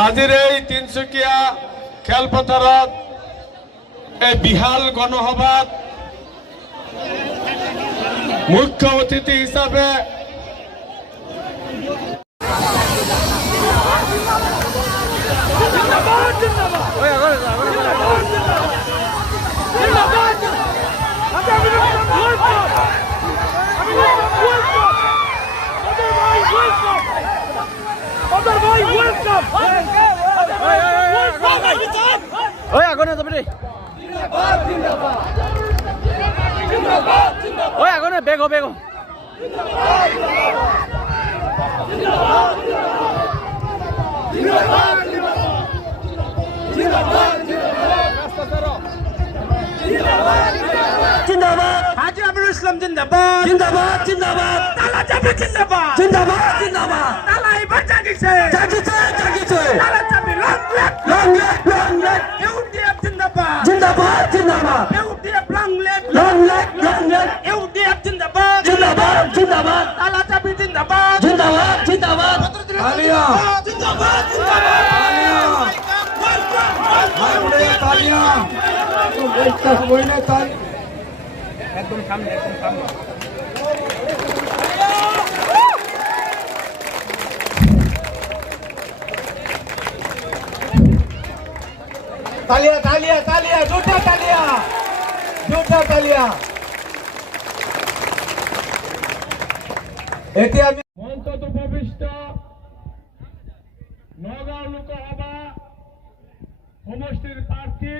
আজিৰ এই তিনচুকীয়া খেলপথাৰত এই বিশাল গণসভাত মুখ্য অতিথি হিচাপে Oi, agora tá bem. Oi, agora pegou. জিন্দাবাদ হাজী আবুল ইসলাম জিন্দাবাদ জিন্দাবাদ তালা চাবি জিন্দাবাদ জিন্দাবাদ তালা এবার জাগিছে জাগিছে তালা চাবি লং লেগ ইউডিএফ জিন্দাবাদ জিন্দাবাদ ইউডিএফ লং লেগ ইউডিএফ জিন্দাবাদ জিন্দাবাদ তালা চাবি জিন্দাবাদ জিন্দাবাদ তালিয়া একদম সামনে তালিয়া দুটা তালিয়া এতিয়া আমি মঞ্চত উপবিষ্ট নগাঁও লোকসভা সমষ্টিৰ প্ৰাৰ্থী